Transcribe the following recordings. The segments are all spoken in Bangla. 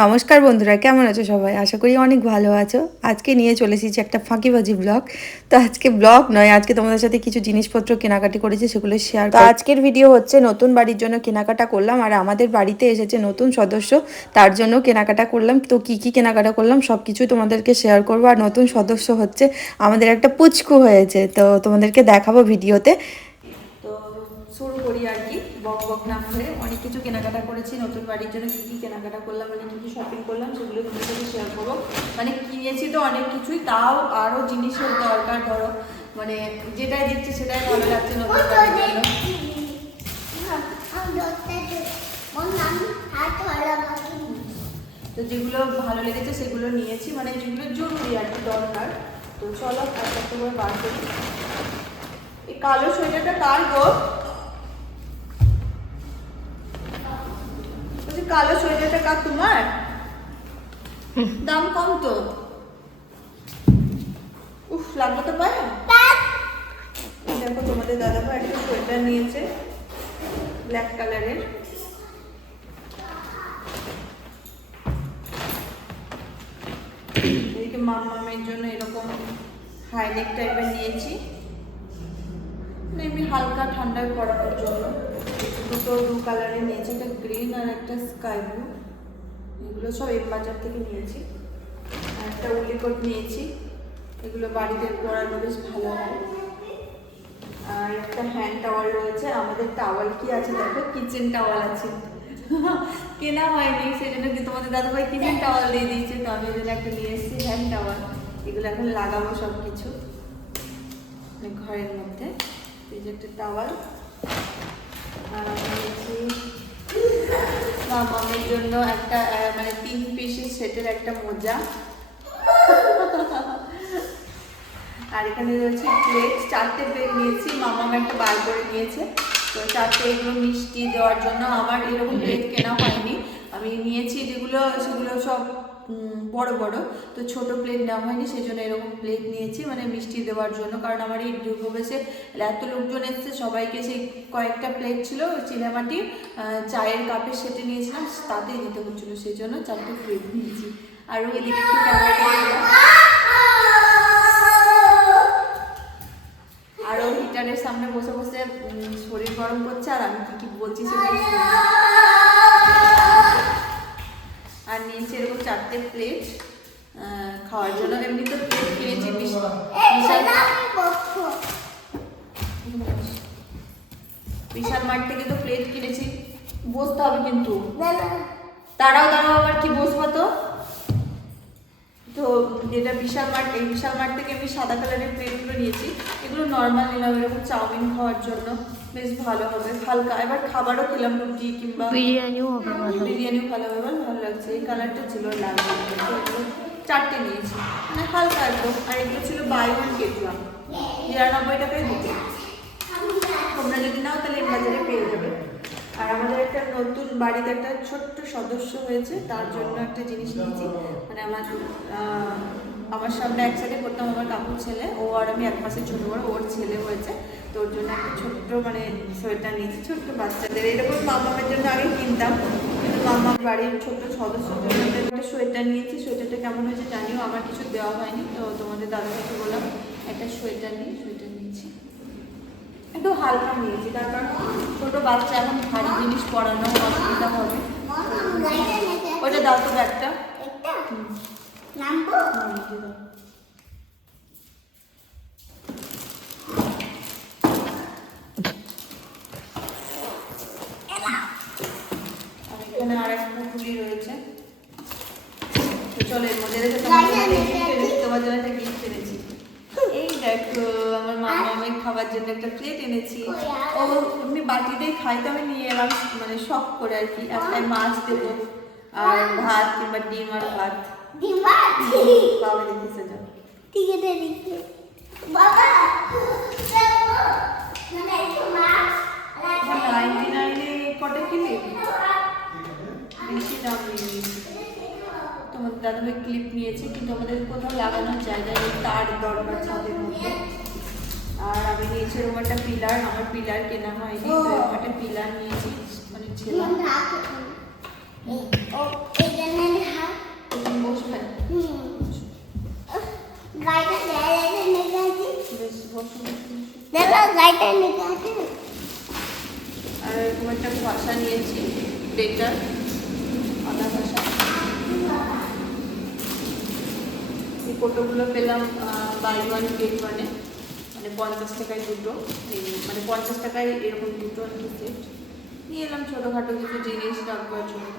নমস্কার বন্ধুরা কেমন আছো সবাই? আশা করি অনেক ভালো আছো। আজকে নিয়ে চলে এসেছি একটা ফাঁকিবাজি ব্লগ তো আজকে ব্লগ নয় আজকে তোমাদের সাথে কিছু জিনিসপত্র কেনাকাটি করেছি সেগুলো শেয়ার তো আজকের ভিডিও হচ্ছে নতুন বাড়ির জন্য কেনাকাটা করলাম আর আমাদের বাড়িতে এসেছে নতুন সদস্য তার জন্য কেনাকাটা করলাম। তো কি কি কেনাকাটা করলাম সব কিছুই তোমাদেরকে শেয়ার করব। আর নতুন সদস্য হচ্ছে আমাদের একটা পুচকু হয়েছে তো তোমাদেরকে দেখাবো ভিডিওতে তো শুরু করি আর কি বক বক না করে অনেক কিছু কেনাকাটা করেছি, নতুন বাড়ির জন্য কী কী কেনাকাটা করলাম মানে কী কী শপিং করলাম, সেগুলো তোমাদের সাথে শেয়ার করব। মানে কিনেছি তো অনেক কিছুই, তাও আরও জিনিসের দরকার, ধরো মানে যেটাই দিচ্ছি সেটাই ভালো লাগছে নতুন তো যেগুলো ভালো লেগেছে সেগুলো নিয়েছি মানে যেগুলো জরুরি আর কি দরকার। তো চলো একটা করে বার করি। এই কালো সোয়েটারটা কার গো? কালো সোয়েটারটা কার তোমার? দাম কম তো। উফ লাগল তো পায়। দেখো তোমাদের দাদা ভাই একটা সোয়েটার নিয়েছে ব্ল্যাক কালারের এদিকে মামামের জন্য এরকম হাইনেক টাইপের নিয়েছি। মানে এমনি হালকা ঠান্ডায় পড়ানোর জন্য। দুটো দু কালারের নিয়েছি, একটা গ্রিন আর একটা স্কাই ব্লু এগুলো সব এম বাজার থেকে নিয়েছি। আর একটা উলিকট নিয়েছি। এগুলো বাড়িতে পরানো বেশ ভালো হয়। আর একটা হ্যান্ড টাওয়াল রয়েছে। আমাদের টাওয়াল কি আছে দেখো? কিচেন টাওয়াল আছে। কেনা হয়নি সেই জন্য কি তোমাদের দাদাভাই কিচেন টাওয়াল দিয়ে দিয়েছে, তো আমি এজন্য একটা নিয়ে এসেছি হ্যান্ড টাওয়াল এগুলো এখন লাগাবো সব কিছু মানে ঘরের মধ্যে। এই যে একটা টাওয়াল মামামের জন্য একটা মানে তিন পিসের সেটের একটা মোজা। আর এখানে রয়েছে প্লেট চারটে প্লেট নিয়েছি মামাম একটা বার করে নিয়েছে। তো চারটে এগুলো মিষ্টি দেওয়ার জন্য আমার এরকম প্লেট কেনা হয়নি। আমি নিয়েছি যেগুলো, সেগুলো সব বড় বড়। তো ছোট প্লেট নেওয়া হয়নি সেই জন্য এরকম প্লেট নিয়েছি মানে মিষ্টি দেওয়ার জন্য। কারণ আমার এই গৃহপ্রবেশে এত লোকজন এসেছে, সবাইকে সেই কয়েকটা প্লেট ছিল চিনামাটি চায়ের কাপের সেটে নিয়েছিলাম, তাতেই দিতে হচ্ছিল সেই জন্য চারটে প্লেট নিয়েছি। আর ওই দিকে একটু ক্যামেরা আর ও হিটারের সামনে বসে বসে শরীর গরম করছে, আর আমি কি কি বলছি সেগুলো নিয়েছি এরকম চারটে প্লেট খাওয়ার জন্য। এমনি তো প্লেট কিনেছি বিশাল মাঠ থেকে তো প্লেট কিনেছি। বসতে হবে কিন্তু। তারাও তারাও আবার কি বসবো তো? তো যেটা বিশাল মার্ট এই বিশাল মার্ট থেকে আমি সাদা কালারের প্লেটগুলো নিয়েছি। এগুলো নর্মাল নিলাম এরকম চাউমিন খাওয়ার জন্য। বেশ ভালো হবে হালকা। এবার খাবারও খেলাম রুটি কিংবা বিরিয়ানিও হবে বিরিয়ানিও ভালো হবে এবার ভালো লাগছে। এই কালারটা ছিল লাল। চারটে নিয়েছি। মানে হালকা একদম। আর এগুলো ছিল বাই ওয়ান গেট ওয়ান নিরানব্বই টাকায় দুটো। তোমরা যদি নাও তাহলে এর বাজারে পেয়ে যাবে। আর আমাদের একটা নতুন বাড়িতে একটা ছোট্ট সদস্য হয়েছে তার জন্য একটা জিনিস নিয়েছি। মানে আমার আমার সামনে একসাথে করতাম আমার কাকুর ছেলে ও আর আমি এক মাসের ছোট বড় ওর ছেলে হয়েছে। তো ওর জন্য একটা ছোট্ট মানে সোয়েটার নিয়েছি ছোট্ট বাচ্চাদের। এরকম মামামের জন্য আগে কিনতাম। কিন্তু মামার বাড়ির ছোট্ট সদস্যর জন্য একটা সোয়েটার নিয়েছি। সোয়েটারটা কেমন হয়েছে জানিও আমার কিছু দেওয়া হয়নি। তো তোমাদের দাদা কাছে বললাম একটা সোয়েটার নিয়ে সোয়েটার নিয়েছি। একটু হালকা নিয়েছি তার কারণ ছোটো বাচ্চা এখন ভারী জিনিস পরানো অসুবিধা হবে। ওটা দাও তো ব্যাগটা। হুম, দিয়ে এখানে আর একটা রয়েছে। তো চলো এর মধ্যে একটা এনেছি, এই দেখো আমার মামা আমি খাবার জন্য একটা প্লেট এনেছি। ও এমনি বাটিতেই খাই তো আমি নিয়ে এলাম মানে শখ করে আর কি। একটাই মাছ দেবো। আর ভাত কিংবা ডিম আর ভাত বাবা দেখি সেটা নাইনটি নাইনে কটা কিনে বেশি দাম নিয়ে নিয়েছি তোমার দাদাভাই ক্লিপ নিয়েছে কিন্তু আমাদের কোথাও লাগানোর জায়গায় নেই, দরকার ছাদের আর আমি নিয়েছি এরকম একটা পিলার আমার পিলার কেনা হয়নি একটা পিলার নিয়েছি মানে ছেলে আর এরকম একটা ভাষা নিয়েছি ভাষা এই ফটোগুলো পেলাম বাই ওয়ান গেট ওয়ানে মানে পঞ্চাশ টাকায় দুটো। মানে পঞ্চাশ টাকায় এরকম দুটো আর কি সেট নিয়ে এলাম ছোটোখাটো কিছু জিনিস রাখবার জন্য।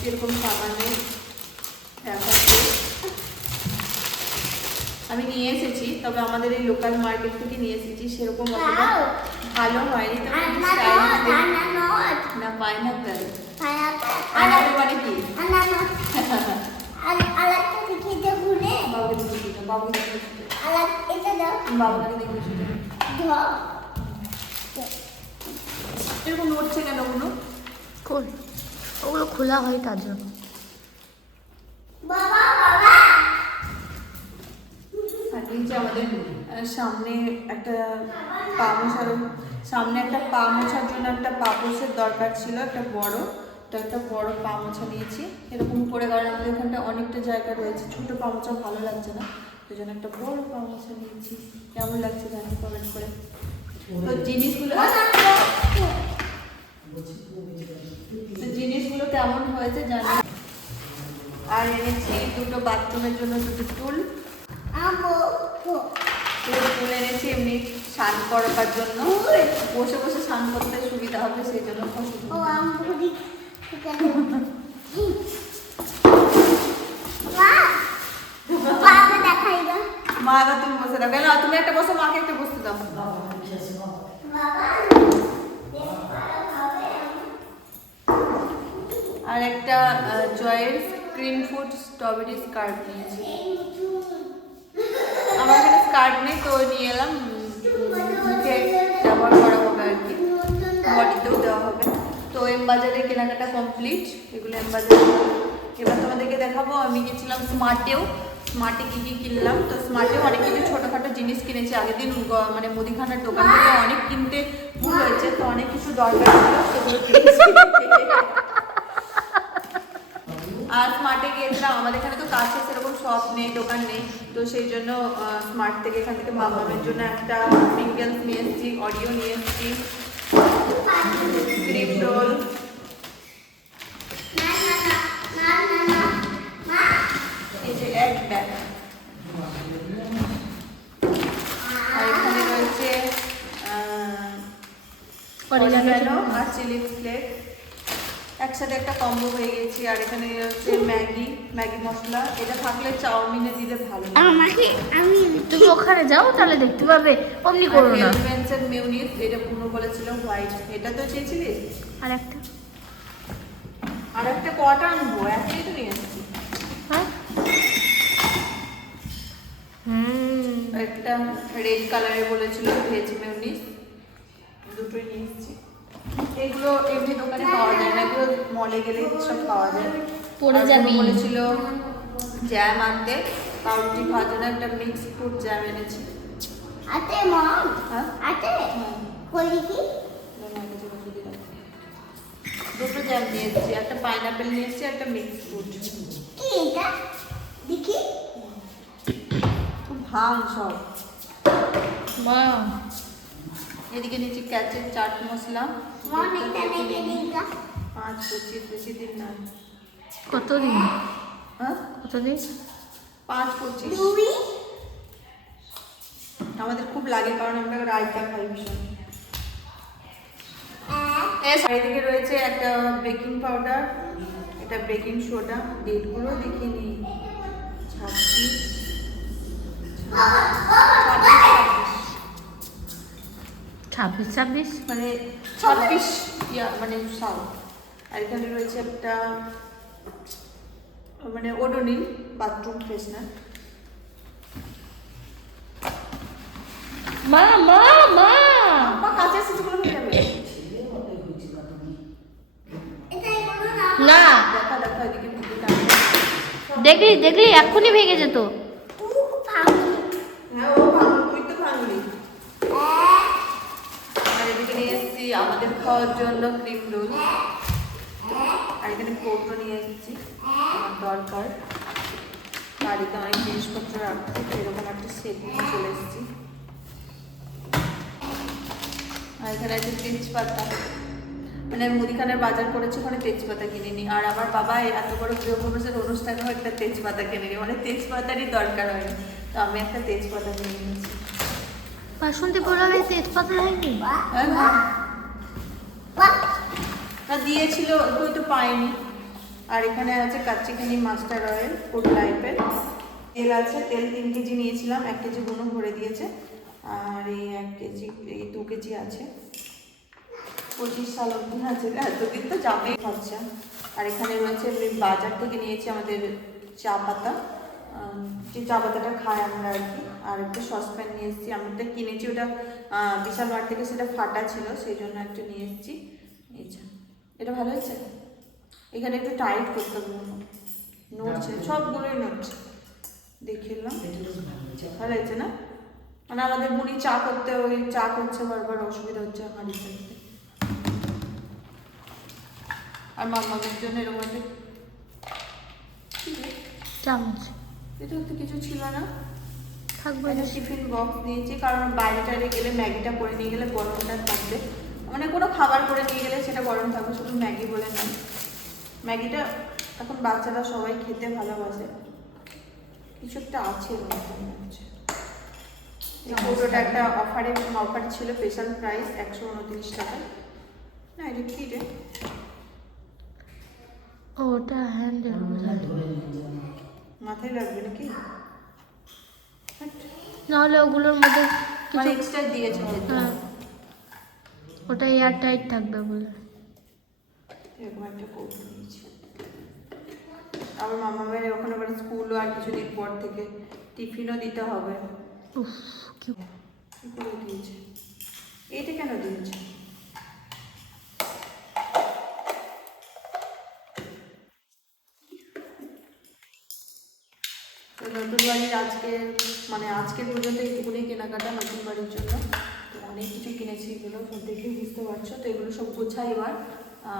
সাবানের আমি নিয়ে এসেছি তবে আমাদের এই লোকাল মার্কেট থেকে নিয়ে এসেছি সেরকম ভালো হয়নি না পাইনাপেল পাইনাপেল মানে কি? এরকম নড়ছে কেন ওগুলো ওগুলো খোলা হয় তার জন্য। আমাদের সামনে একটা পা মোছার সামনে একটা পা মোছার জন্য একটা পাপোশের দরকার ছিল একটা বড় তো একটা বড় পা মোছা নিয়েছি। এরকম করে কারণ আমাদের এখানটা অনেকটা জায়গা রয়েছে ছোট পা মোছা ভালো লাগছে না সেই জন্য একটা বড় পা মোছা নিয়েছি। কেমন লাগছে জানি কমেন্ট করে। তো জিনিসগুলো তো জিনিসগুলো কেমন হয়েছে জানি আর এনেছি দুটো বাথরুমের জন্য দুটো টুল পুরো এনেছি এমনি স্নান করবার জন্য। বসে বসে স্নান করতে সুবিধা হবে সেই জন্য মা। এবার তুমি বসে থাকবে না তুমি একটা বসে মাকে একটা বসতে দাও বাবা আর একটা জয়ের ক্রিম ফুড স্ট্রবেরি স্কার্ট নিয়েছি। আমার এখানে স্কার্ট নেই, তো নিয়ে এলাম। মুখে ব্যবহার করা হবে আর কি। বডিতেও দেওয়া হবে। তো এম বাজারে কেনাকাটা কমপ্লিট এগুলো এম বাজারে এবার তোমাদেরকে দেখাবো, আমি গেছিলাম স্মার্টেও স্মার্টে কী কী কিনলাম? তো স্মার্টেও অনেক কিছু ছোটোখাটো জিনিস কিনেছি। আগের দিন মানে মুদিখানার দোকান থেকে অনেক কিনতে ভুল হয়েছে, তো অনেক কিছু দরকার ছিল, সেগুলো কিনেছি। আর স্মার্টে গিয়েছিলাম আমাদের এখানে তো কাছে সেরকম শপ নেই, দোকান নেই, তো সেই জন্য স্মার্ট থেকে এখান থেকে মামামের জন্য একটা সিঙ্গেল নিয়ে এসেছি অডিও নিয়ে এসেছি। ক্রিম রোল না না না না না না মা এই যে এক ব্যাগ আর এখানে রয়েছে অরিগানো আর চিলি ফ্লেক্স একসাথে একটা কম্বো হয়ে গেছি আর এখানে হচ্ছে ম্যাগি ম্যাগি মশলা। এটা থাকলে চাউমিনে দিলে ভালো। আমাকে আমি তুমি ওখানে যাও তাহলে দেখতে পাবে। অমনি করো না। এলিমেন্টসের মিউনিস এটা পুরো বলেছিল হোয়াইট এটা তো চেয়েছিলিস আর একটা? আর একটা কটা আনব? একটাই তো নিয়ে এসেছি হ্যাঁ? হুম একটা রেড কালারের বলেছিল ভেজ মিউনিস দুটোই নিয়ে এসেছি। এগুলো এমনি দোকানে পাওয়া যায় না। এগুলো মলে গেলে সব পাওয়া যায়। পড়ে যাবি। বলেছিল জ্যাম আনতে। পাউরুটি খাওয়ার একটা মিক্স ফ্রুট জ্যাম এনেছি। আতে মম হ্যাঁ? আতে? হ্যাঁ। কি? দুটো জ্যাম নিয়ে এসেছি। একটা পাইনাপেল নিয়ে এসেছি একটা মিক্স ফ্রুট কি এটা? দেখি। খুব ভাঙ সব। মা। এদিকে নিয়েছি ক্যাচের চাট মশলা। পাঁচ পঁচিশ বেশি দিন না। কতদিন হ্যাঁ? কতদিন পাঁচ পঁচিশ। আমাদের খুব লাগে কারণ আমরা রায়তা খাই ভীষণ। চারিদিকে রয়েছে একটা বেকিং পাউডার এটা বেকিং সোডা ডেটগুলো দেখিয়ে নিই। ছাব্বিশ ছাব্বিশ ছাব্বিশ? মানে ছাব্বিশ ইয়া মানে সাল আর এখানে রয়েছে একটা মানে ওডোনিল বাথরুম ফ্রেশনার। মা মা মা! বা কাছে এসেছে হয়ে যাবে। না। দেখলি দেখলি এক্ষুনি ভেঙে যেত তুই ভাঙি হ্যাঁ ও ভাঙলি তুই তো ভাঙলি এক আর এদিকে নিয়ে এসেছি আমাদের খাওয়ার জন্য ক্রিম রোল আর এখানে কৌটো নিয়ে এসেছি আমার দরকার। বাড়িতে অনেক জিনিসপত্র রাখতে এরকম একটা সেট নিয়ে চলে এসেছি। আর এখানে আছে তেজপাতা। মানে মুদিখানার বাজার করেছি ওখানে তেজপাতা কিনিনি। আর আমার বাবা এত বড় গৃহপ্রবেশের অনুষ্ঠানেও একটা তেজপাতা কিনেনি মানে তেজপাতারই দরকার হয়নি। তো আমি একটা তেজপাতা কিনে নিয়েছি। বাসন্তী পোলাবে তেজপাতা হয়নি? হ্যাঁ না দিয়েছিল তুই তো পাইনি। আর এখানে আছে কাচ্চিখানি মাস্টার অয়েল, ফুড টাইপের। তেল আছে, তেল তিন কেজি নিয়েছিলাম, এক কেজি গুঁড়ো ভরে দিয়েছে। আর এই এক কেজি, এই দু কেজি আছে। পঁচিশ সাল অব্দি আছে এতদিন তো যাবেই খরচা আর এখানে রয়েছে বাজার থেকে নিয়েছি আমাদের চা পাতা। যে চা পাতাটা খাই আমরা আর কি। আর একটা সসপ্যান নিয়ে এসেছি, আমি একটা কিনেছি, ওটা বিশাল মার্ট থেকে সেটা ফাটা ছিল, সেই জন্য একটা নিয়ে এসেছি। এই এটা ভালো হয়েছে? এখানে একটু টাইট করতে হবে মনে হয়। নড়ছে সবগুলোই নড়ছে দেখিলাম ভালো হয়েছে। না? মানে আমাদের বুড়ি চা করতে ওই চা করছে বারবার অসুবিধা হচ্ছে হাঁড়ি চালিতে আর মামাদের জন্য এরকম একটা? চামচ। এটা তো কিছু ছিল না। থাকবে। টিফিন বক্স নিয়েছি কারণ বাইরে টাইরে গেলে ম্যাগিটা করে নিয়ে গেলে গরমটা থাকবে। মানে কোনো খাবার করে নিয়ে গেলে সেটা গরম থাকবে শুধু ম্যাগি বলে নয়। ম্যাগিটা এখন বাচ্চারা সবাই খেতে ভালোবাসে। কিছু একটা আছে ফটোটা একটা অফারে অফার ছিল স্পেশাল প্রাইস একশো উনত্রিশ টাকা। না এটা কি রে? ওটা হ্যান্ডেল মাথায় লাগবে নাকি? নাহলে ওগুলোর মধ্যে মানে কিছু এক্সট্রা দিয়েছে। হ্যাঁ। ওটা এয়ার টাইট থাকবে বলে। এরকম একটা কৌটো নিয়েছি। আবার মামা মেয়ের ওখানে আবার স্কুলও আর কিছুদিন পর থেকে টিফিনও দিতে হবে। উফ কি করে দিয়েছে? এইটা কেন দিয়েছে? তো নতুন বাড়ির আজকে মানে আজকে পর্যন্ত এইটুকুনি কেনাকাটা নতুন বাড়ির জন্য। অনেক কিছু কিনেছি এগুলো, সব দেখে বুঝতে পারছ। তো এগুলো সব গোছাই এবার।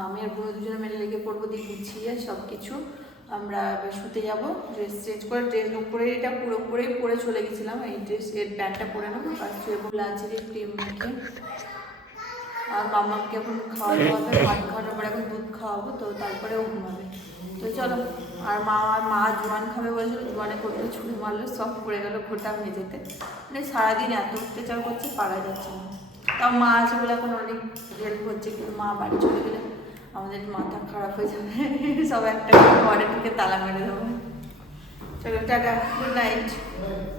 আমি আর বোনো দুজনে মেলে লেগে পড়ব, দিয়ে গুছিয়ে সব কিছু আমরা শুতে যাব ড্রেস চেঞ্জ করে ড্রেস উপরে এটা পুরো পুরোপুরি পরে চলে গেছিলাম। এই ড্রেস এর প্যান্টটা পরে নেব আর শুয়ে লাঞ্চের ক্রিম মেখে। আর মামাকে এখন খাওয়া দাওয়াতে ভাত খাওয়ানোর পরে এখন দুধ খাওয়াবো, তো তারপরে ও ঘুমাবে। তো চলো, আর মা আর মা জোয়ান খাবে বলছিল, জোয়ানে করতে ছুটি মারলো, সব পড়ে গেল ঘোটা মেঝেতে মানে সারাদিন এত অত্যাচার করছে, পারা যাচ্ছে না। তাও মা আছে বলে এখন অনেক হেল্প হচ্ছে, কিন্তু মা বাড়ি চলে গেলে আমাদের মাথা খারাপ হয়ে যাবে। সব একটা ঘরে থেকে তালা মেরে দেবো। চলো, টাটা গুড নাইট